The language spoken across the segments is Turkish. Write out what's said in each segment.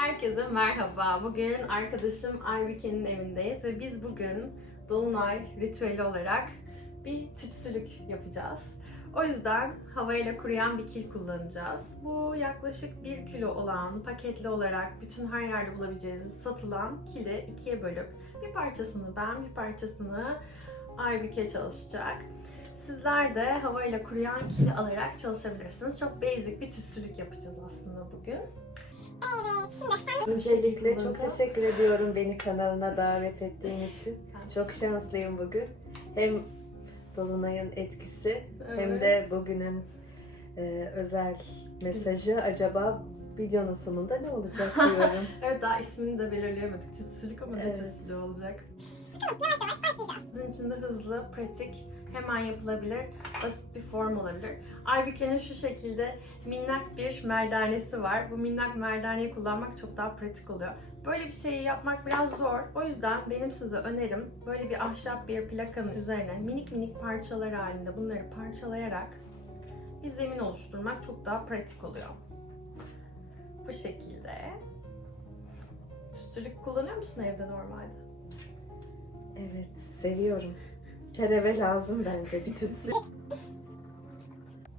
Herkese merhaba. Bugün arkadaşım Aybüke'nin evindeyiz ve biz bugün Dolunay ritüeli olarak bir tütsülük yapacağız. O yüzden havayla kuruyan bir kil kullanacağız. Bu yaklaşık 1 kilo olan, paketli olarak bütün her yerde bulabileceğiniz satılan kili ikiye bölüp bir parçasını ben, bir parçasını Aybüke çalışacak. Sizler de havayla kuruyan kili alarak çalışabilirsiniz. Çok basic bir tütsülük yapacağız aslında bugün. Öncelikle çok teşekkür ediyorum beni kanalına davet ettiğin için. Çok şanslıyım bugün. Hem Dolunay'ın etkisi hem de bugünün özel mesajı. Acaba videonun sonunda ne olacak diyorum. Evet, daha ismini de belirleyemedik. Tütsülük ama ne Evet. tütsülüğü olacak? Yavaş yavaş başlayacağız. Sizin için de hızlı, pratik, hemen yapılabilir, basit bir form olabilir. Aybüke'nin şu şekilde minnak bir merdanesi var. Bu minnak merdaneyi kullanmak çok daha pratik oluyor. Böyle bir şeyi yapmak biraz zor. O yüzden benim size önerim böyle bir ahşap bir plakanın üzerine minik minik parçalar halinde bunları parçalayarak bir zemin oluşturmak çok daha pratik oluyor. Bu şekilde. Tütsülük kullanıyor musun evde normalde? Evet, seviyorum. Her eve lazım bence bir tütsü.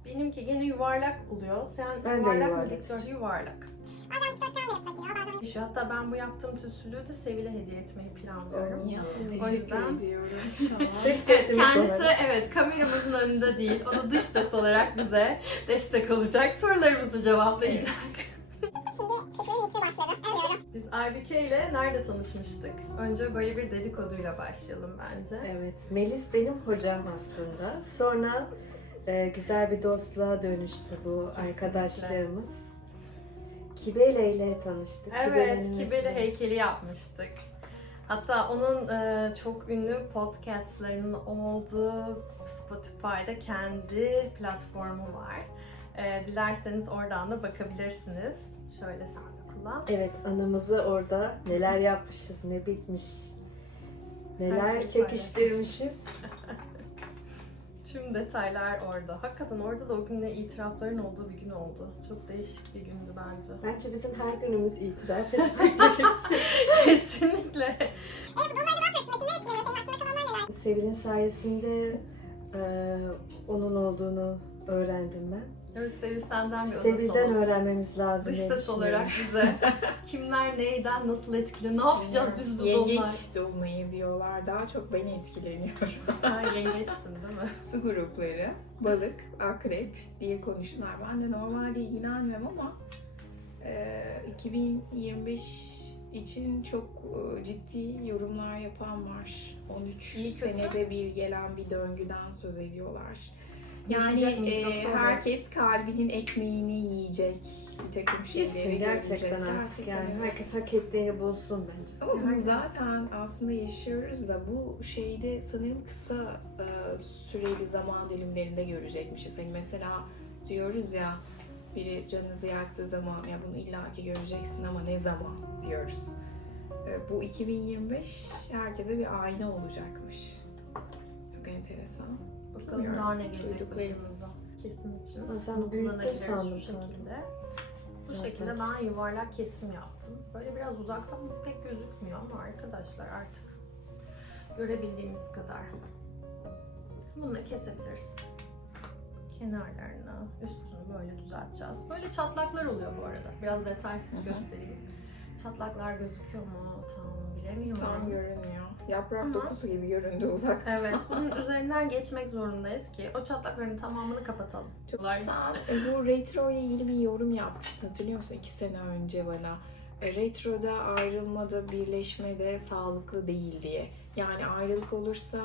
Benimki gene yuvarlak oluyor. Sen Ben de yuvarlak mı yuvarlak. dikdörtgen? Yuvarlak. Bazen dikdörtgen de yapabiliyor, bazen Hatta ben bu yaptığım tütsülüğü de Sevil'e hediye etmeyi planlıyorum. Ya, O teşekkür yüzden- ediyorum şu an. Dış Evet, sesimiz kendisi olarak. evet kameramızın önünde değil. O da dış ses olarak bize destek olacak. Sorularımızı cevaplayacak. şimdi şıklığın içine başladım. Alıyorum. Biz Aybüke ile nerede tanışmıştık? Önce böyle bir dedikoduyla başlayalım bence. Evet, Melis benim hocam aslında. Sonra güzel bir dostluğa dönüştü bu arkadaşlığımız. Kibele ile tanıştık. Evet, Kibele'nin Kibeli meselesi. heykeli yapmıştık. Hatta onun çok ünlü podcastlarının olduğu Spotify'da kendi platformu var. Dilerseniz oradan da bakabilirsiniz. Şöyle sen de kullan. Evet, anımızı orada neler yapmışız, ne bitmiş, Her neler şeyi çekiştirmişiz. Tüm detaylar orada. Hakikaten orada da o günle itirafların olduğu bir gün oldu. Çok değişik bir gündü bence. Bence bizim her günümüz itiraf etmekle geçiyor. Kesinlikle. Bu durumlarda ne yapıyorsun? Kimler etkileniyor? Senin aklına kalanlar neler? Sevil'in sayesinde onun olduğunu öğrendim ben. Evet, Sevil senden bir özet Sevil'den alalım. öğrenmemiz lazım Dış diye ses olarak düşünüyorum. bize kimler neyden nasıl etkili, ne yapacağız biz bu dolunay? Yengeç dolunayı diyorlar. Daha çok ben etkileniyorum. Sen yengeçtin değil mi? Su grupları, balık, akrep diye konuştular. Ben de normalde ilgilenmiyorum ama 2025 için çok ciddi yorumlar yapan var. 13 İyi, kötü. senede bir gelen bir döngüden söz ediyorlar. Yaşayacak Yani mıyız doktor bey? herkes kalbinin ekmeğini yiyecek, bir takım şeyleri Yesin gerçekten göreceğiz. artık Gerçekten yani. evet. Herkes hak ettiğini bulsun bence. Ama bunu Yani- zaten aslında yaşıyoruz da bu şeyde sanırım kısa süreli zaman dilimlerinde görecekmişiz. Hani mesela diyoruz ya biri canınızı yaktığı zaman ya bunu illaki göreceksin ama ne zaman diyoruz. Bu 2025 herkese bir ayna olacakmış. Çok enteresan. Bakalım Bilmiyorum. daha ne gelecek Duyduklarımız. başımıza. Kesim için. Ama sen Bunu büyüttün kullanabiliriz sandım şu şekilde. Bu Biraz şekilde ben yuvarlak kesim yaptım. Böyle biraz uzaktan pek gözükmüyor ama arkadaşlar artık görebildiğimiz kadar. Bununla kesebilirsin. Kenarlarını, üstünü böyle düzelteceğiz. Böyle çatlaklar oluyor bu arada. Biraz detay göstereyim. Çatlaklar gözüküyor mu? Tam bilemiyorum. Tam görünmüyor. Yaprak Ama- dokusu gibi göründü uzaktan. Evet, bunun üzerinden geçmek zorundayız ki o çatlakların tamamını kapatalım. Sen bu retro ile ilgili bir yorum yapmıştın, hatırlıyor musun 2 sene önce bana? Retroda ayrılmada, birleşmede sağlıklı değil diye. Yani ayrılık olursa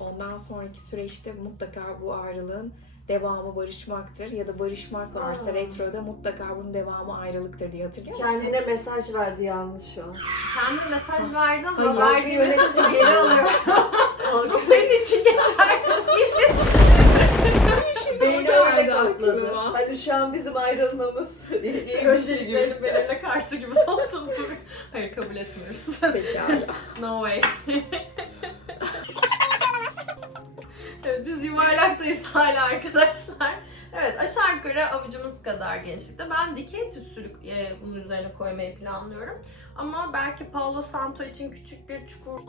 ondan sonraki süreçte mutlaka bu ayrılığın devamı barışmaktır ya da barışmak varsa Aa. retroda mutlaka bunun devamı ayrılıktır diye hatırlıyor musun? Kendine mesaj verdi yalnız şu an. Kendi mesaj verdi ama Hayır, verdiği mesajı yönetici geri alıyor. Bu senin için geçerli değil. Beyni O öyle geldi kodladı. aklıma. Hani şu an bizim ayrılmamız diye İyi bir şey önceliklerini gibi. belirle kartı gibi oldum. Hayır, kabul etmiyoruz. Pekala. No way. Evet, biz yuvarlaktayız hala arkadaşlar. Evet, aşağı yukarı avucumuz kadar genişlikte. Ben dikey tütsülük bunun üzerine koymayı planlıyorum. Ama belki Palo Santo için küçük bir çukur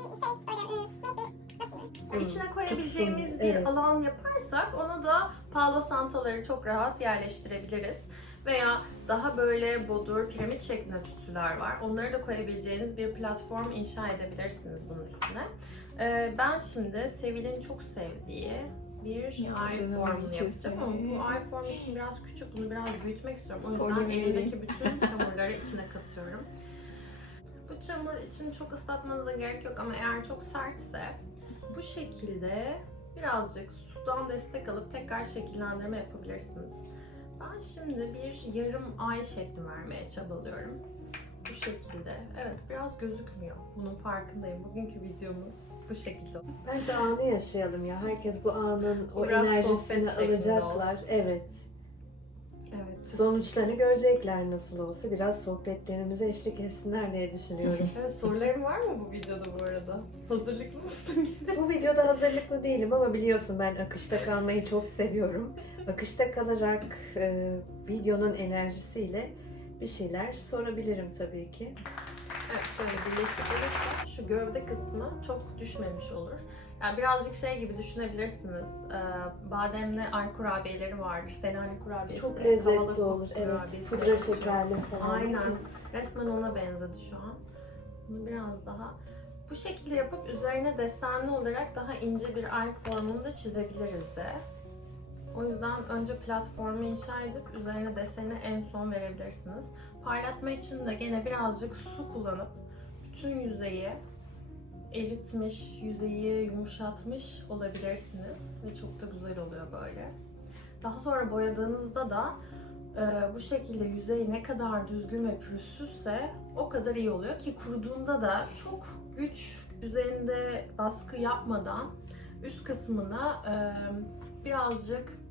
içine koyabileceğimiz tutsun, bir evet. alan yaparsak onu da Palo Santo'ları çok rahat yerleştirebiliriz. Veya daha böyle bodur, piramit şeklinde tütsüler var. Onları da koyabileceğiniz bir platform inşa edebilirsiniz bunun üstüne. Ben şimdi Sevil'in çok sevdiği bir Ya eye canım, formunu içesi. yapacağım ama bu eye form için biraz küçük. Bunu biraz büyütmek istiyorum. O yüzden Kolyemi elimdeki bütün çamurları içine katıyorum. Bu çamur için çok ıslatmanıza gerek yok ama eğer çok sertse bu şekilde birazcık sudan destek alıp tekrar şekillendirme yapabilirsiniz. Ben şimdi bir yarım ay şekli vermeye çabalıyorum. Bu şekilde. Evet, biraz gözükmüyor. Bunun farkındayım. Bugünkü videomuz bu şekilde. Bence anı yaşayalım ya. Herkes bu anın o Biraz enerjisini sohbet şeklinde alacaklar. olsun. Evet. Evet. Sonuçlarını görecekler nasıl olsa. Biraz sohbetlerimize eşlik etsinler diye düşünüyorum. Evet, soruların var mı bu videoda bu arada? Hazırlıklı mısın? Bu videoda hazırlıklı değilim ama biliyorsun ben akışta kalmayı çok seviyorum. Akışta kalarak videonun enerjisiyle bir şeyler sorabilirim tabii ki. Evet, şöyle birleştirirsem şu gövde kısmı çok düşmemiş olur. Yani birazcık şey gibi düşünebilirsiniz. Bademli ay kurabiyeleri vardır. Selanik kurabiyesi. Çok de, lezzetli kavala olur. Evet. kurabiyesi Pudra de şu an. şekerli falan. Aynen. Resmen ona benzedi şu an. Bunu biraz daha bu şekilde yapıp üzerine desenli olarak daha ince bir ay formunu da çizebiliriz de. O yüzden önce platformu inşa edip üzerine deseni en son verebilirsiniz. Parlatma için de gene birazcık su kullanıp bütün yüzeyi eritmiş, yüzeyi yumuşatmış olabilirsiniz ve çok da güzel oluyor böyle. Daha sonra boyadığınızda da bu şekilde yüzey ne kadar düzgün ve pürüzsüzse o kadar iyi oluyor ki kuruduğunda da çok güç üzerinde baskı yapmadan üst kısmına birazcık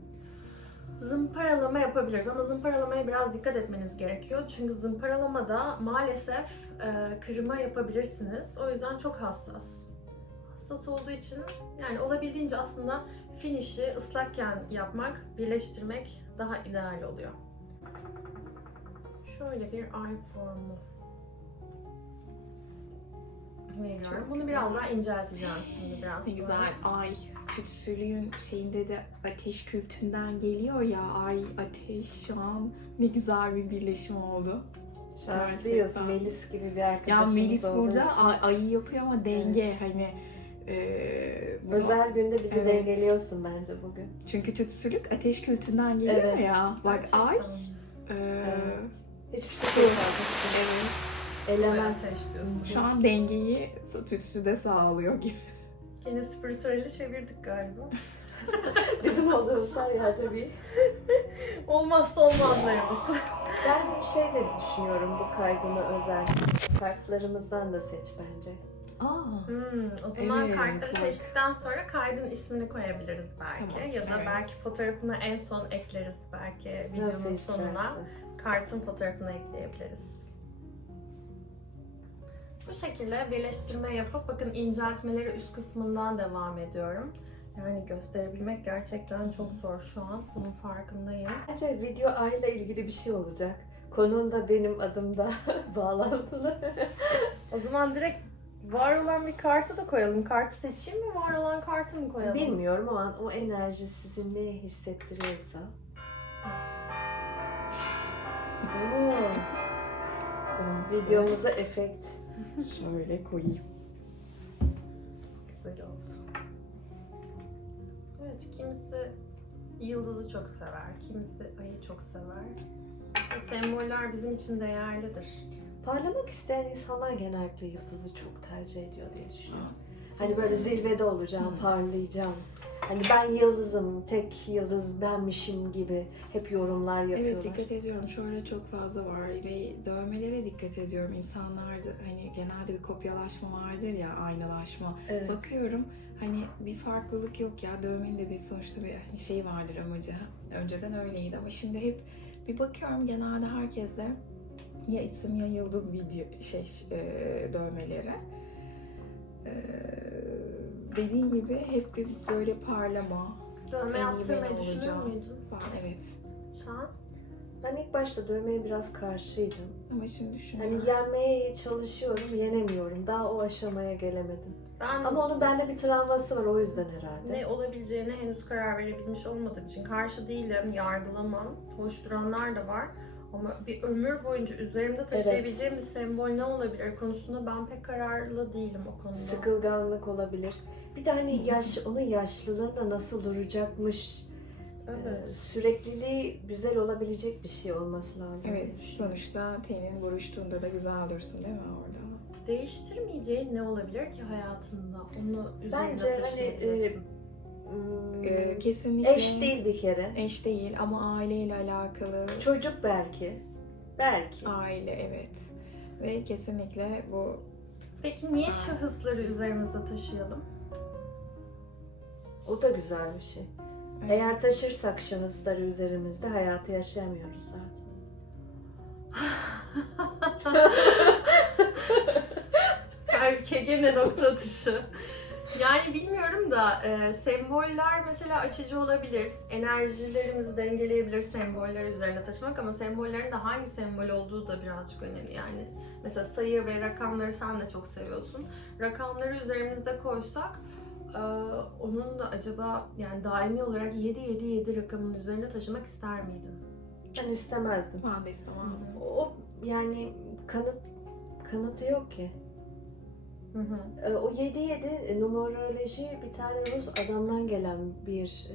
zımparalama yapabiliriz ama zımparalamaya biraz dikkat etmeniz gerekiyor. Çünkü zımparalamada maalesef kırıma yapabilirsiniz. O yüzden çok hassas. Hassas olduğu için yani olabildiğince aslında finish'i ıslakken yapmak, birleştirmek daha ideal oluyor. Şöyle bir eye formu veriyorum. Çok Bunu güzel. biraz daha incelteceğim şimdi biraz Ne sonra. güzel ay tütsülüğün şeyinde de ateş kültünden geliyor ya, ay ateş şu an ne güzel bir birleşim oldu. Şanslıyız. Gerçekten. Melis gibi bir Ya arkadaşımız Melis olduğu burada için. ayı yapıyor ama denge hani bunu- Özel günde bizi Evet. dengeliyorsun bence bugün. çünkü tütsülük ateş kültünden geliyor Evet. ya. Bak Gerçekten. ay Evet. Hiçbir su. şey kalmadı. Evet. Element. Ateş diyorsun. Şu an dengeyi tütsü de sağlıyor gibi. Yine spiritüeli çevirdik galiba. Bizim olduğumuz her yerde bir. Olmazsa olmazlarımız. Ben şey de düşünüyorum bu kaydını özel. Kartlarımızdan da seç bence. Aa. O zaman Evet, kartları bak. seçtikten sonra kaydın ismini koyabiliriz belki. Tamam, Ya da evet. belki fotoğrafını en son ekleriz belki Nasıl videonun sonuna. istersen. Kartın fotoğrafını ekleyebiliriz. Bu şekilde birleştirme yapıp bakın inceltmeleri üst kısmından devam ediyorum. Yani gösterebilmek gerçekten çok zor şu an. Bunun farkındayım. Bence video ayla ilgili bir şey olacak. Konun da benim adımda bağlantılı. O zaman direkt var olan bir kartı da koyalım. Kartı seçeyim mi? Var olan kartı mı koyalım? Bilmiyorum o an o enerji sizi ne hissettiriyorsa. Oo. Videomuza efekt. Şöyle koyayım. Güzel oldu. Evet, kimisi yıldızı çok sever, kimisi ayı çok sever. Mesela semboller bizim için değerlidir. Parlamak isteyen insanlar genellikle yıldızı çok tercih ediyor diye düşünüyorum. Hani böyle zirvede olacağım, parlayacağım. Hani ben yıldızım, tek yıldız benmişim gibi hep yorumlar yapıyorlar. Evet, dikkat ediyorum. Şöyle çok fazla var ve dövmelere dikkat ediyorum. İnsanlarda hani genelde bir kopyalaşma vardır ya, aynalaşma. Evet. Bakıyorum hani bir farklılık yok ya. Dövmenin de bir sonuçta bir hani şey vardır amacı. Önceden öyleydi ama şimdi hep bir bakıyorum genelde herkeste ya isim ya yıldız video dövmeleri. Dediğin gibi hep bir böyle parlama, Dövme en iyi ben yaptırmayı düşünüyor olacağım. muydun? Evet. Sen? Ben ilk başta dövmeye biraz karşıydım. Ama şimdi düşünüyorum. Hani yenmeye çalışıyorum, yenemiyorum. Daha o aşamaya gelemedim. Ben Ama onun bende bir travması var o yüzden herhalde. ne olabileceğine henüz karar verebilmiş olmadığım için karşı değilim, yargılamam. Hoş duranlar da var. Ama bir ömür boyunca üzerimde taşıyabileceğim bir sembol ne olabilir konusunda ben pek kararlı değilim o konuda. Sıkılganlık olabilir. Bir de hani onun yaşlılığında nasıl duracakmış. Evet. Sürekliliği güzel olabilecek bir şey olması lazım. Evet, sonuçta tenin buruştuğunda da güzel dursun değil mi orada? Değiştirmeyeceğin ne olabilir ki hayatında? Onu üzerinde Bence hani taşıyabilirsin. Kesinlikle eş değil bir kere. eş değil ama aileyle alakalı. Çocuk belki. Belki. Aile evet. Ve kesinlikle bu Peki niye şahısları üzerimizde taşıyalım? O da güzel bir şey. Eğer taşırsak şahısları üzerimizde hayatı yaşayamıyoruz zaten. Belki gene nokta atışı. Yani bilmiyorum da semboller mesela açıcı olabilir. Enerjilerimizi dengeleyebilir semboller üzerine taşımak ama sembollerin de hangi sembol olduğu da birazcık önemli. Yani mesela sayı ve rakamları sen de çok seviyorsun. Rakamları üzerimizde koysak onun da acaba yani daimi olarak 777 rakamının üzerine taşımak ister miydin? Ben istemezdim. ben de istemezdim. O yani kanıtı yok ki. Hı hı. O 7-7 numeroloji bir tane Rus adamdan gelen bir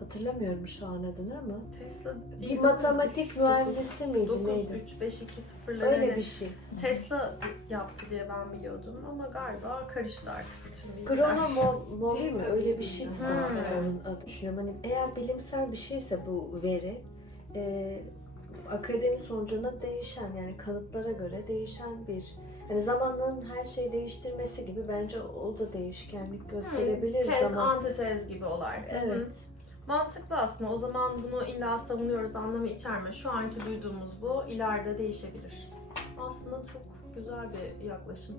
hatırlamıyorum şu an adını ama Tesla bir matematik mühendisi miydi neydi? 9-3-5-2-0'ları Öyle bir şey. Tesla yaptı diye ben biliyordum ama galiba karıştı artık bütün bilgiler. Kronomomi mi? Tesla Öyle bir değil şey miydi? sanki Hmm. onun adı. Düşünüyorum hani eğer bilimsel bir şeyse bu veri akademi sonucunda değişen yani kanıtlara göre değişen bir yani zamanın her şeyi değiştirmesi gibi bence o da değişkenlik gösterebilir Tez, zaman. antitez gibi olar. Evet. Hı. Mantıklı aslında. O zaman bunu illa savunuyoruz anlamı içerme. Şu anki duyduğumuz bu. İleride değişebilir. Aslında çok güzel bir yaklaşım.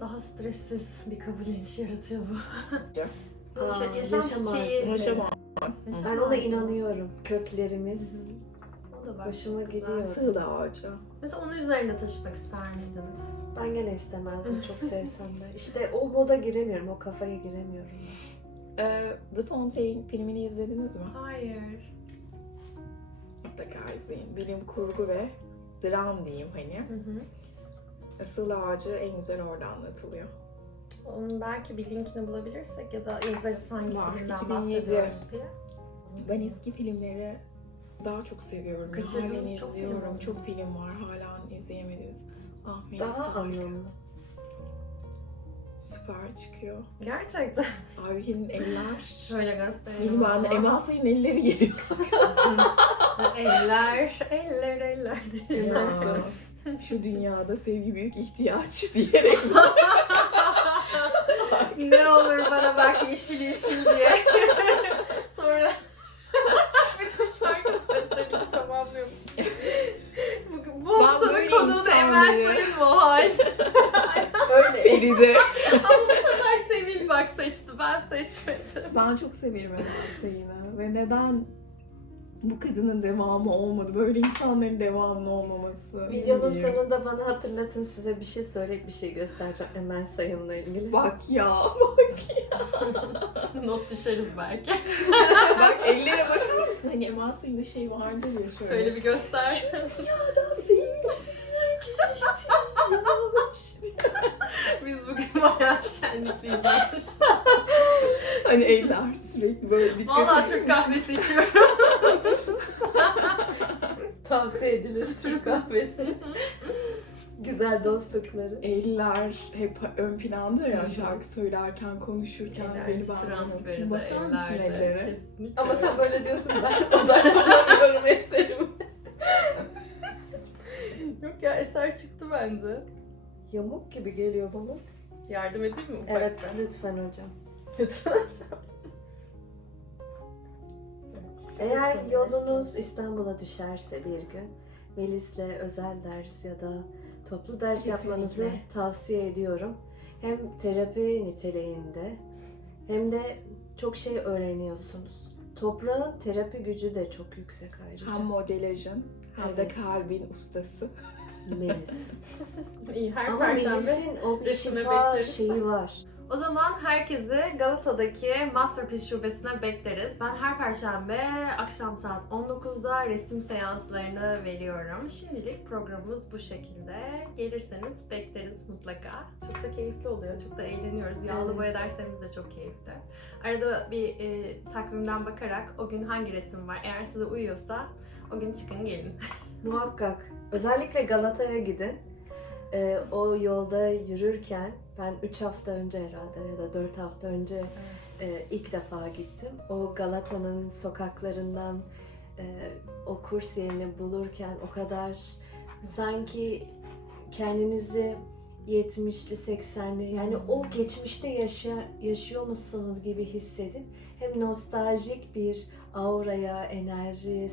Daha stressiz bir kabulleniş yaratıyor bu. Aa, yaşam yaşam çiçeği. ağacı. Yaşam Ben ona ağacı. inanıyorum. Köklerimiz O da bak, hoşuma çok güzel. gidiyor. sığ da ağacı. Mesela onu üzerine taşımak ister miydiniz? Ben gene istemezdim çok sevsem de. İşte o moda giremiyorum, o kafaya giremiyorum. The Fontaine filmini izlediniz mi? Hayır. Mutlaka izleyin. Bilim kurgu ve dram diyeyim hani. Hı hı. Asıl ağacı en güzel orada anlatılıyor. Onun belki bir linkini bulabilirsek ya da yazarız hangi Var, filmden 2007. bahsediyoruz diye. Ben eski filmleri daha çok seviyorum. Kaçırdığınız Halen çok izliyorum. film var. Çok film var. Hala izleyemediğimiz. Ah Melisa Daha anlamlı. süper çıkıyor. Gerçekten. Abinin eller. Şöyle gösterelim. Benim o ben zaman. Emel Sayın elleri geliyor. eller. Nasıl? Şu dünyada sevgi büyük ihtiyaç diyerek. Ne olur bana bak yeşil diye. Sonra bütün şarkı sözlerini tamamlıyormuş. Bu Ben haftanın böyle konuğu da Emel insanları- Sayın Mohal. Öyle. Feride. Ama bu sefer Sevil bak seçti, ben seçmedim. Ben çok severim Emel Sayın'ı. Ve neden bu kadının devamı olmadı? Böyle insanların devamının olmaması. Videonun Bilmiyorum. sonunda bana hatırlatın size bir şey söyleyip bir şey göstereceğim Emel Sayın'la ilgili. Bak ya. Not düşeriz belki. Bak ellere bakar mısın? Hani Emel Sayın'da şey vardır ya şöyle. Şöyle bir göster. Dünyada sevgi ihtiyaç. Biz bugün bayağı şenlikliyiz arkadaşlar. Hani eller sürekli böyle dikkat Valla ediyor Türk musun? kahvesi içiyorum. Tavsiye edilir Türk kahvesi. Güzel dostlukları. Eller hep ön planda ya Hı hı. şarkı söylerken, konuşurken Enerji beni ben transferi Şimdi de bakar mısın ellerde. ellere? Kesinlikle. Ama sen böyle diyorsun ben odaklanamıyorum eserime. Yok ya eser çıktı bence. Yamuk gibi geliyor bana. Yardım edeyim mi? ufaktan? Evet lütfen hocam. Lütfen. Eğer yolunuz İstanbul'a düşerse bir gün Melis'le özel ders ya da toplu ders Kesinlikle. yapmanızı tavsiye ediyorum. Hem terapi niteliğinde hem de çok şey öğreniyorsunuz. Toprağın terapi gücü de çok yüksek ayrıca. Hem modelajın hem de Evet. kalbin ustası. Melis. İyi, her Ama perşembe. Melis'in o bir resime şifa bekleriz. şeyi var. O zaman herkesi Galata'daki Masterpiece Şubesi'ne bekleriz. Ben her perşembe akşam saat 19'da resim seanslarını veriyorum. Şimdilik programımız bu şekilde. Gelirseniz bekleriz mutlaka. Çok da keyifli oluyor, çok da eğleniyoruz. Yağlı Evet. boya derslerimiz de çok keyifli. Arada bir takvimden bakarak o gün hangi resim var, eğer size uyuyorsa o gün çıkın gelin. Muhakkak. Özellikle Galata'ya gidin. O yolda yürürken ben 3 hafta önce herhalde ya da 4 hafta önce ilk defa gittim. O Galata'nın sokaklarından o kurs yerini bulurken o kadar sanki kendinizi 70'li 80'li yani o geçmişte yaşıyormuşsunuz gibi hissedip hem nostaljik bir auraya, enerjiye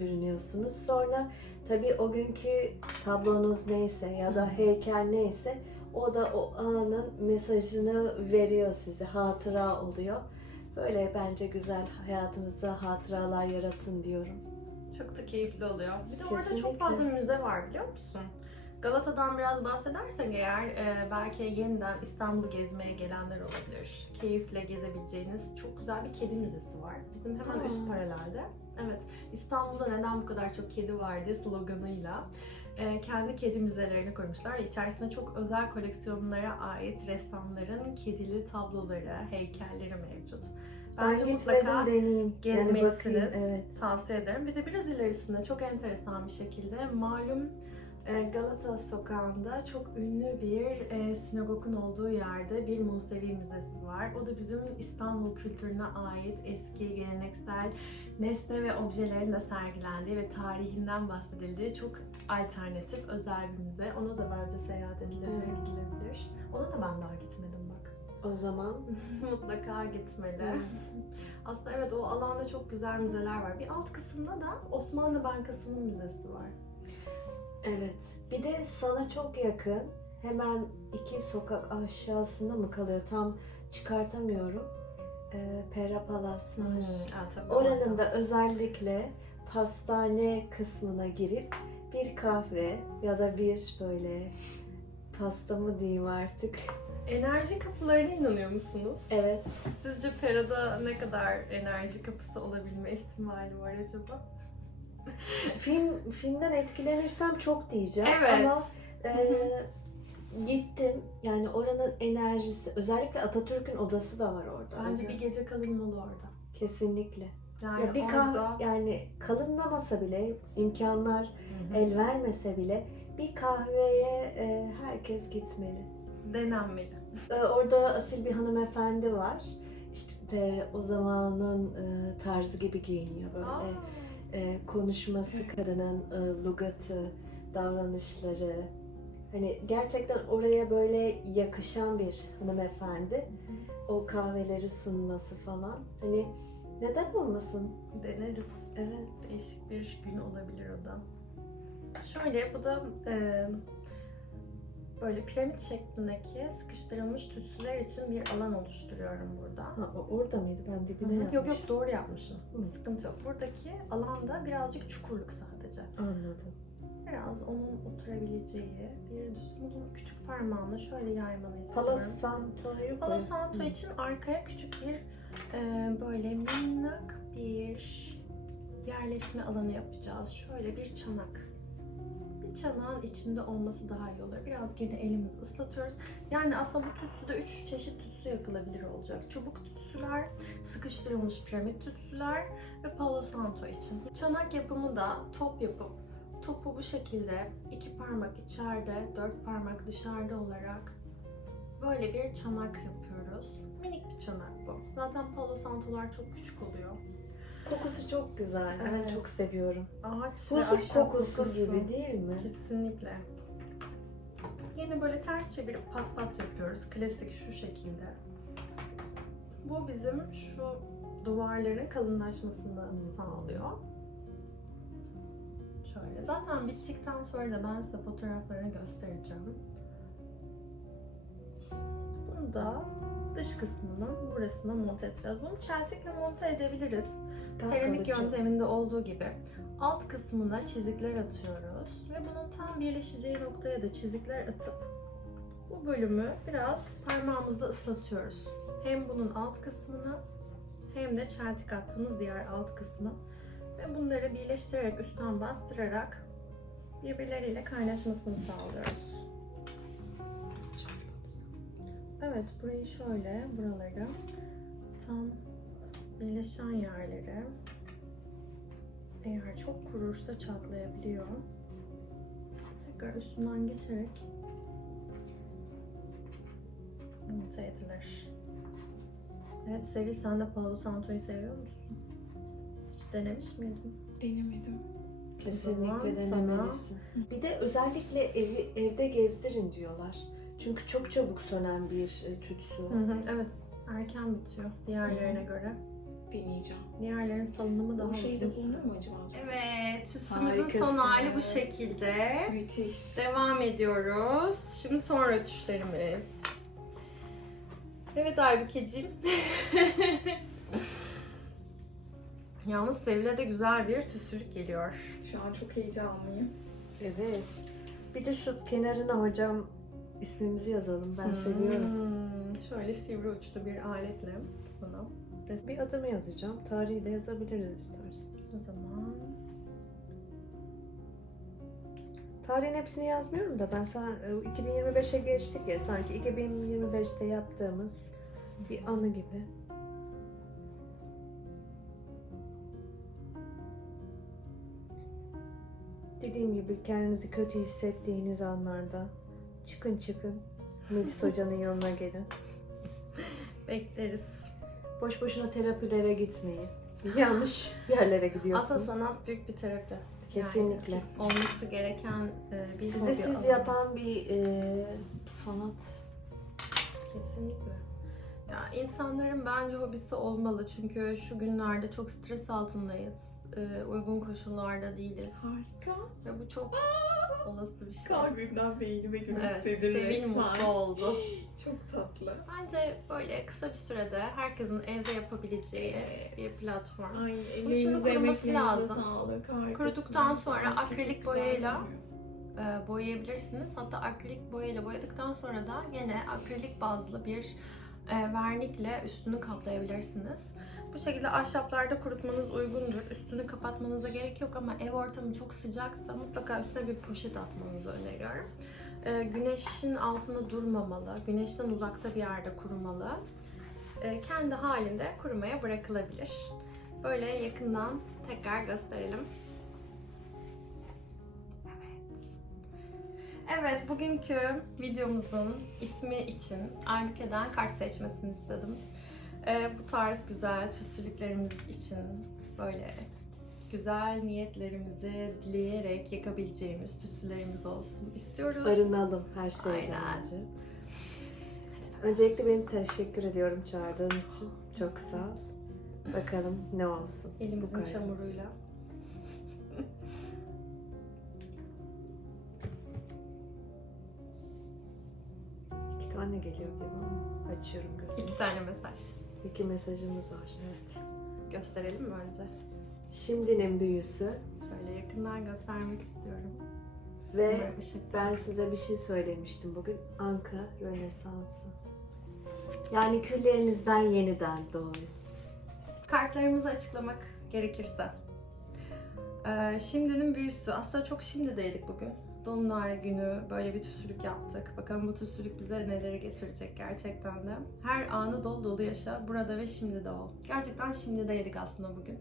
bürünüyorsunuz. Sonra tabii o günkü tablonuz neyse ya da heykel neyse o da o anın mesajını veriyor size, hatıra oluyor. Böyle bence güzel, hayatınızda hatıralar yaratın diyorum. Çok da keyifli oluyor. Bir de orada Kesinlikle. çok fazla müze var, biliyor musun? Galata'dan biraz bahsedersek eğer belki yeniden İstanbul'u gezmeye gelenler olabilir. Keyifle gezebileceğiniz çok güzel bir kedi müzesi var. Bizim hemen üst paralelde. Evet, İstanbul'da neden bu kadar çok kedi var diye sloganıyla kendi kedi müzelerini koymuşlar. İçerisinde çok özel koleksiyonlara ait ressamların kedili tabloları, heykelleri mevcut. Bence Ben mutlaka gitmedim, deneyeyim. Yani bakayım, gezmelisiniz. evet. Tavsiye ederim. Bir de biraz ilerisinde çok enteresan bir şekilde malum Galata sokağında çok ünlü bir sinagogun olduğu yerde bir Musevi Müzesi var. O da bizim İstanbul kültürüne ait eski geleneksel nesne ve objelerin de sergilendiği ve tarihinden bahsedildiği çok alternatif, özel bir müze. Ona da bence seyahat edilebilir, Evet. gidilebilir. Ona da ben daha gitmedim bak. O zaman Mutlaka gitmeli. Evet. Aslında evet, o alanda çok güzel müzeler var. Bir alt kısımda da Osmanlı Bankası'nın müzesi var. evet. Bir de sana çok yakın hemen 2 sokak aşağısında mı kalıyor? Tam çıkartamıyorum. Pera Palas var. Tabii Oranın orada. da özellikle pastane kısmına girip bir kahve ya da bir böyle pasta mı diyeyim artık. Enerji kapılarına inanıyor musunuz? Evet. Sizce Pera'da ne kadar enerji kapısı olabilme ihtimali var acaba? Filmden etkilenirsem çok diyeceğim Evet. ama gittim. Yani oranın enerjisi, özellikle Atatürk'ün odası da var orada. Bence bir gece kalınmalı orada. Kesinlikle. Yani Ya bir kahve, yani kalınlamasa bile, imkanlar el vermese bile bir kahveye herkes gitmeli. denenmeli. Orada asil bir hanımefendi var. İşte o zamanın tarzı gibi giyiniyor böyle. Aa, Konuşması, kadının lügatı, davranışları. Hani gerçekten oraya böyle yakışan bir hanımefendi. O kahveleri sunması falan. Hani neden olmasın? deneriz. Evet. Değişik bir gün olabilir o da. Şöyle, bu da böyle piramit şeklindeki sıkıştırılmış tütsüler için bir alan oluşturuyorum burada. Ha, orada mıydı? Ben dibine yapmışım. Yok yok, doğru yapmışsın. Sıkıntı yok. Buradaki alanda birazcık çukurluk sadece. Anladım. Biraz onun oturabileceği bir düz. Bunu küçük parmağınla şöyle yaymanı Palo istiyorum. Santo'yu Palo Santo için arkaya küçük bir böyle minnak bir yerleşme alanı yapacağız. Şöyle bir çanak. Bir çanağın içinde olması daha iyi olur. Biraz gene elimizi ıslatıyoruz. Yani aslında bu tütsüde 3 çeşit tütsü yakılabilir olacak. Çubuk tütsüler, sıkıştırılmış piramit tütsüler ve Palo Santo için. Çanak yapımı da top yapıp topu bu şekilde 2 parmak içeride, 4 parmak dışarıda olarak böyle bir çanak yapıyoruz. Minik bir çanak bu. Zaten Palo Santo'lar çok küçük oluyor. Kokusu çok güzel. Ben Evet. çok seviyorum. Ağaç ve Huzur ahşap kokusu gibi değil mi? Kesinlikle. Yine böyle ters çevirip pat pat yapıyoruz. Klasik şu şekilde. Bu bizim şu duvarların kalınlaşmasını sağlıyor. Şöyle. Zaten bittikten sonra da ben size fotoğraflarını göstereceğim. Bunu da dış kısmının burasına monte edeceğiz. Bunu çeltikle monte edebiliriz. Daha Seramik kalıcı. yönteminde olduğu gibi. Alt kısmına çizikler atıyoruz ve bunun tam birleşeceği noktaya da çizikler atıp bu bölümü biraz parmağımızla ıslatıyoruz. Hem bunun alt kısmına hem de çeltik attığımız diğer alt kısmı. Ve bunları birleştirerek, üstten bastırarak birbirleriyle kaynaşmasını sağlıyoruz. Evet, burayı şöyle, buraları tam birleşen yerleri eğer çok kurursa çatlayabiliyor. Tekrar üstünden geçerek monte edilir. Evet, Sevil, sen de Palo Santo'yu seviyor musun? Hiç denemiş miydin? Denemedim. Kesinlikle O zaman denemelisin. Bir de özellikle evde gezdirin diyorlar. Çünkü çok çabuk sönen bir tütsü. Evet, erken bitiyor diğerlerine göre. Deneyeceğim. Diğerlerin salınımı daha Bu şeyde uzun bulunur sürüyor. mu acaba? Evet, süsümüzün son Harikasınız. hali bu şekilde. Müthiş. Devam ediyoruz. Şimdi son rötuşlarımız. Evet Aybükeciğim. Yalnız Sevil'e de güzel bir tütsülük geliyor. Şu an çok heyecanlıyım. Evet. Bir de şu kenarına hocam ismimizi yazalım. Ben seviyorum. Şöyle sivri uçlu bir aletle sana. Bir adımı yazacağım. Tarihi de yazabiliriz isterseniz. O zaman Tarihin hepsini yazmıyorum da ben sana 2025'e geçtik ya, sanki 2025'te yaptığımız bir anı gibi. Dediğim gibi kendinizi kötü hissettiğiniz anlarda çıkın Melis Hoca'nın yanına gelin. bekleriz. Boş boşuna terapilere gitmeyin. Yanlış yerlere gidiyorsunuz. Aslında sanat büyük bir terapi. Kesinlikle. Yani olması gereken bir Sizi hobi siz alanı. yapan bir sanat. Kesinlikle. Ya insanların bence hobisi olmalı çünkü şu günlerde çok stres altındayız. Uygun koşullarda değiliz. Harika. Ve bu çok olası bir şey. Kalbimden beynime Evet, gülümsedi Sevil resmen. mutlu oldu. Çok tatlı. Bence böyle kısa bir sürede herkesin evde yapabileceği Evet. bir platform. Ay, şimdi ellerinize, kuruması emeklerinize lazım. sağlık. Harikasınız. Kuruduktan sonra Ay, akrilik çok güzel boyayla görünüyor. Boyayabilirsiniz. Hatta akrilik boyayla boyadıktan sonra da yine akrilik bazlı bir vernikle üstünü kaplayabilirsiniz. Bu şekilde ahşaplarda kurutmanız uygundur. Üstünü kapatmanıza gerek yok ama ev ortamı çok sıcaksa mutlaka üstüne bir poşet atmanızı öneriyorum. Güneşin altında durmamalı, güneşten uzakta bir yerde kurumalı. Kendi halinde kurumaya bırakılabilir. Böyle yakından tekrar gösterelim. Evet, bugünkü videomuzun ismi için Aybüke'den kart seçmesini istedim. Bu tarz güzel tütsülüklerimiz için böyle güzel niyetlerimizi dileyerek yakabileceğimiz tütsülerimiz olsun istiyoruz. Arınalım her şeyden Aynen. önce. Öncelikle ben teşekkür ediyorum çağırdığın için. Çok sağ ol. Bakalım ne olsun. Bu Elimizin kadar. çamuruyla. İki tane geliyor gibi ama açıyorum gözümü. 2 tane mesaj. 2 mesajımız var. Evet. Gösterelim mi önce? Şimdinin büyüsü Şöyle yakından göstermek istiyorum. ve Böyle bir şey. ben size bir şey söylemiştim bugün. Anka Rönesansı. Yani küllerinizden yeniden doğun. Kartlarımızı açıklamak gerekirse. Şimdinin büyüsü. Aslında çok şimdideydik bugün. Dolunay günü böyle bir tütsülük yaptık. Bakalım bu tütsülük bize neleri getirecek gerçekten de. Her anı dolu dolu yaşa. Burada ve şimdi de ol. Gerçekten şimdideydik aslında bugün.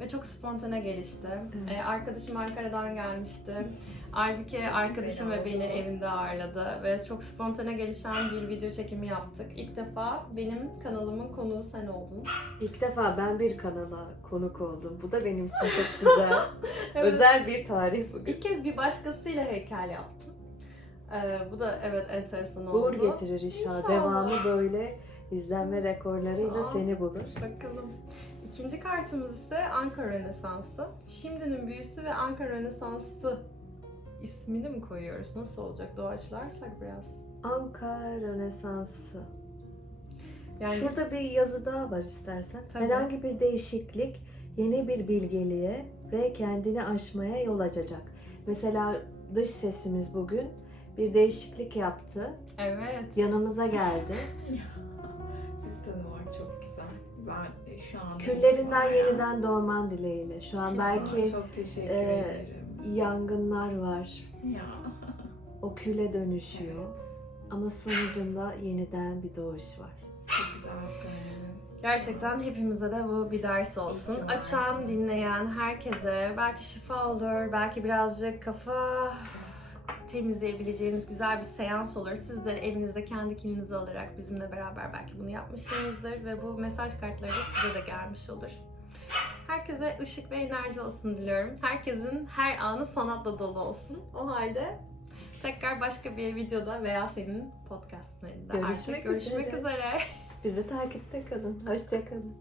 Ve çok spontane gelişti. Evet. Arkadaşım Ankara'dan gelmişti. Aybüke arkadaşım ve oldu. beni evinde ağırladı. Ve çok spontane gelişen bir video çekimi yaptık. İlk defa benim kanalımın konuğu sen oldun. İlk defa ben bir kanala konuk oldum. Bu da benim için çok güzel. Evet. Özel bir tarih bugün. İlk kez bir başkasıyla heykel yaptım. Bu da evet enteresan oldu. Uğur getirir inşallah. İnşallah. Devamı böyle izlenme rekorlarıyla Aa. seni bulur. Bakalım. İkinci kartımız ise Ankara Rönesansı. Şimdinin büyüsü ve Ankara Rönesansı ismini mi koyuyoruz? Nasıl olacak? Doğaçlarsak biraz. Ankara Rönesansı. Yani Şurada bir yazı daha var istersen. Tabii. Herhangi bir değişiklik yeni bir bilgeliğe ve kendini aşmaya yol açacak. Mesela dış sesimiz bugün bir değişiklik yaptı. evet. Yanımıza geldi. Sistemi var çok güzel. Ben şu an Küllerinden yeniden doğman dileğiyle. Şu an belki çok teşekkür e, ederim. yangınlar var. Ya. O küle dönüşüyor. Evet. Ama sonucunda yeniden bir doğuş var. Çok güzel söyledin. Gerçekten hepimize de bu bir ders olsun. İyi ki Açan, varsınız. dinleyen herkese belki şifa olur, belki birazcık kafa temizleyebileceğiniz güzel bir seans olur. Siz de elinizde kendi kilinizi alarak bizimle beraber belki bunu yapmışsınızdır ve bu mesaj kartları da size de gelmiş olur. Herkese ışık ve enerji olsun diliyorum. Herkesin her anı sanatla dolu olsun. O halde tekrar başka bir videoda veya senin podcastlarında Görüşmek görüşmek üzere. üzere. Bizi takipte kalın. Hoşça kalın.